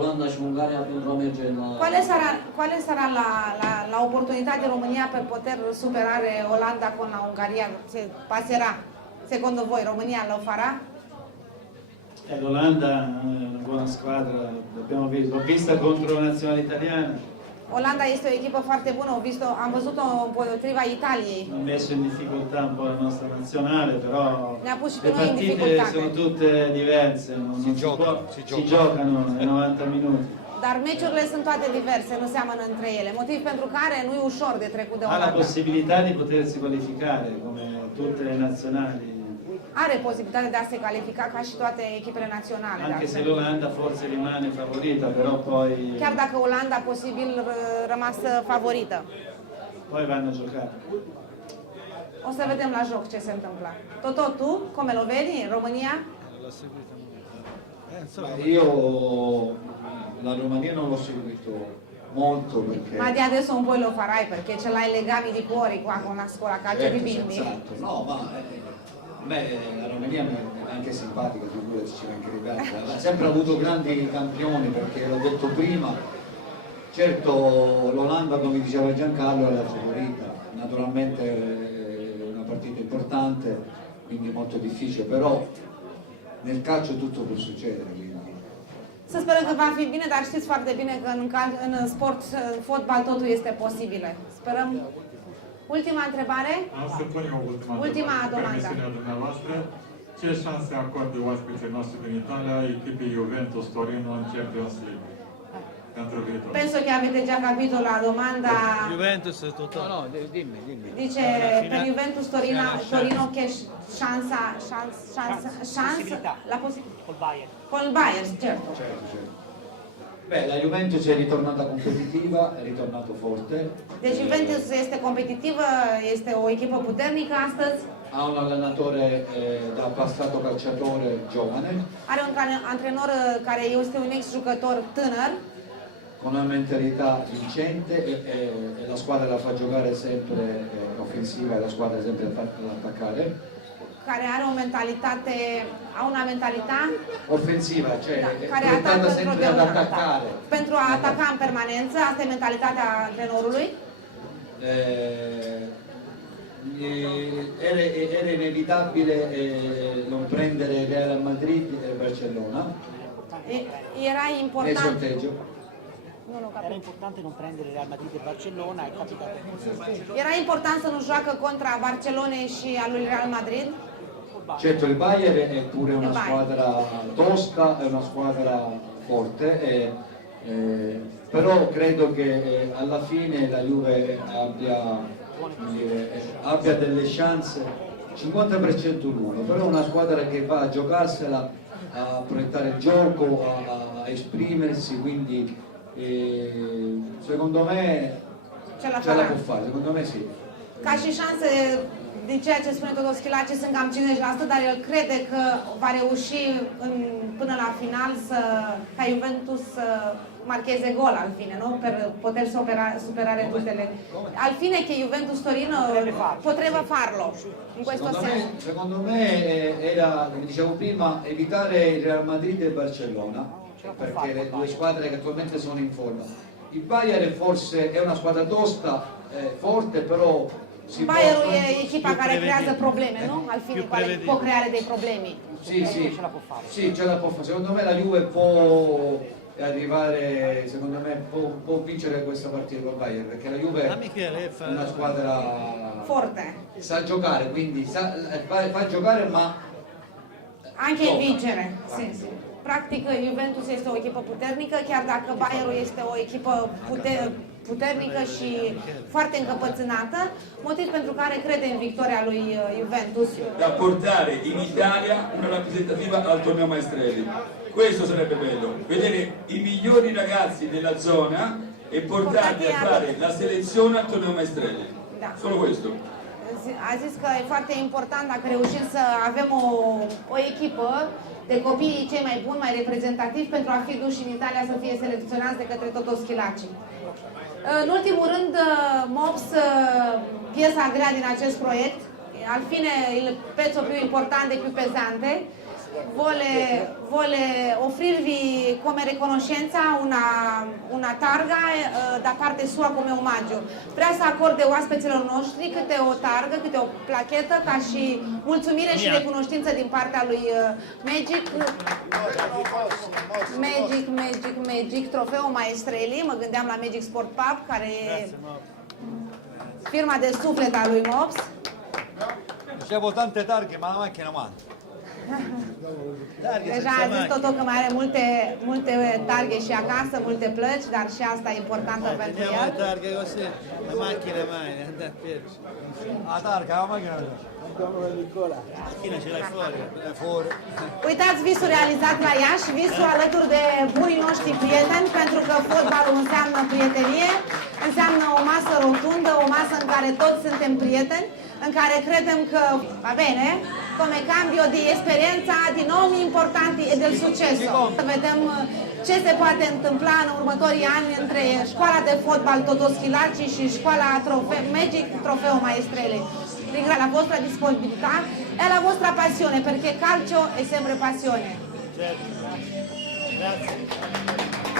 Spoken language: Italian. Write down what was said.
Olanda și Ungaria pentru a merge la... Quale sarà la opportunità di Romania per poter superare Olanda con la Ungheria? Se passerà, secondo voi Romania lo farà? L'Olanda è una buona squadra, l'ho vista contro la nazionale italiana. Olanda este o echipă foarte bună, am văzut-o împotriva Italiei. Ha messo in difficoltà un po' la nostra nazionale, però Ne-a pus și pe le noi în partite dificultate. sono tutte diverse, si giocano ai 90 minuti. Dar meciurile sunt toate diverse, nu seamănă între ele, motiv pentru care nu e ușor de trecut de Ha la Olanda. possibilità di potersi qualificare come tutte le nazionali, Are posibilitatea de a se califica ca și toate echipele naționale. anche se l'Olanda forse rimane favorita, però poi Chiar dacă Olanda posibil rămasă favorită. vanno a giocare. O să vedem la joc ce se întâmplă. Totò, tu come lo vedi in Romania? Io la Romania non l'ho seguito molto perché... Ma di adesso un po' lo farai perché ce l'hai legami di cuore qua con la scuola calcio di bimbi. Esatto, no, ma a me la Romania mi è anche simpatica, figurati, ci mancherebbe, ha sempre avuto grandi campioni perché l'ho detto prima, certo l'Olanda, come diceva Giancarlo, è la favorita, naturalmente è una partita importante, quindi molto difficile, però nel calcio tutto può succedere. Quindi. Să sperăm că va fi bine, dar știți foarte bine că în sport, în fotbal, totul este posibil. Sperăm. Ultima întrebare? Am să pun eu Ultima domandă. Permisiunea dumneavoastră. Ce șanse acordă oaspeții noștri din Italia echipei Juventus Torino în Champions League? Pentru viitor. Penso che avete già capito la domanda. Juventus totale. No, dimmi. Dice per Juventus Torino che chance la Col Bayern. Col Bayern, certo. Certo. Beh, la Juventus è ritornata competitiva, è ritornato forte. Deci Juventus este competitivă, este o echipă puternică astăzi. Ha un allenatore da passato calciatore giovane. Are un antrenor care este un ex-jucător tânăr. Con una mentalità vincente e la squadra la fa giocare sempre offensiva e la squadra sempre all'attaccare. Care are o mentalitate, ha una mentalitate Offensiva, cioè care è atacă sempre ad attaccare. Pentru a ataca în permanență, asta e mentalitatea antrenorului. Era inevitabile non prendere Real Madrid e Barcellona Era nel important. sorteggio. Era importante non prendere Real Madrid e Barcellona, è capitato. Era important să nu joacă contra Barcelonei și a lui Real Madrid. Certo, il Bayern è pure una Il Bayern. squadra tosta, è una squadra forte, però credo che alla fine la Juve abbia delle chance, 50% l'uno, però è una squadra che va a giocarsela, a proiettare il gioco, a esprimersi, quindi secondo me Ce la ce la farà. può fare, secondo me sì. Ca și șanse, din ceea ce spune Totò Schillaci, sunt cam 50%, dar el crede că va reuși până la final ca Juventus să marcheze gol al fine, no? Per poter superare tutte le... Al fine che Juventus Torino potrebbe farlo, in questo senso. Secondo me era, come dicevo prima, evitare il Real Madrid e il Barcellona, perché le due squadre che attualmente sono in forma. Il Bayern forse è una squadra tosta, forte, però si Bayernul può... e echipa care creează probleme, nu? Al fine, può creare dei problemi. Sì, Ce la può fare. sì, ce la può fare. Secondo me la Juve può arrivare, secondo me può vincere questa partita col Bayern, perché la Juve è una squadra Forte. sa giocare, quindi fa giocare ma Anche gioca. vincere. Sì. Practic, Juventus este o echipă puternică, chiar dacă Bayernul este o echipă puternică și foarte încăpățânată, motiv pentru care crede în victoria lui Juventus. Da portare in Italia una rappresentativa al torneo Maestrelli. Questo sarebbe bello, vedere i migliori ragazzi della zona e portarli a fare la selezione al torneo Maestrelli. Da. Solo questo. A zis că e foarte important dacă reușim să avem o echipă de copiii cei mai buni, mai reprezentativi pentru a fi duși în Italia să fie selecționați de către Totò Schillaci. În ultimul rând, Mops, piesa grea din acest proiect, al fine il pezzo più importante, più pesante, vuole offrirvi come riconoscenza una targa da parte sua come omaggio. Vrea să acorde oaspeților noștri câte o targă, câte o plachetă ca și mulțumire și recunoștință din partea lui Magic, trofeu Maestrelli. Mă gândeam la Magic Sport Pub, care e firma de suflet a lui Mops. C'avevo tante targhe, ma la macchina manca. Deja a zis Toto că mai are multe targhe și acasă, multe plăci, dar și asta e importantă pentru el. targhe così, la macchina mai, andare a piedi. La targa, la macchina La macchina ce l'hai fuori. Uitați visul realizat la Iași, visul alături de bunii noștri prieteni, pentru că fotbalul înseamnă prietenie, înseamnă o masă rotundă, o masă în care toți suntem prieteni, în care credem că, va bene, come cambio di esperienza di nomi importanti e del successo. Să vedem ce se poate întâmpla în următorii ani între școala de fotbal Toto Schillaci și școala Magic Trofeo Maestrelli. Ringrazio la vostra disponibilità e la vostra passione, perché calcio è sempre passione. Certo. Grazie.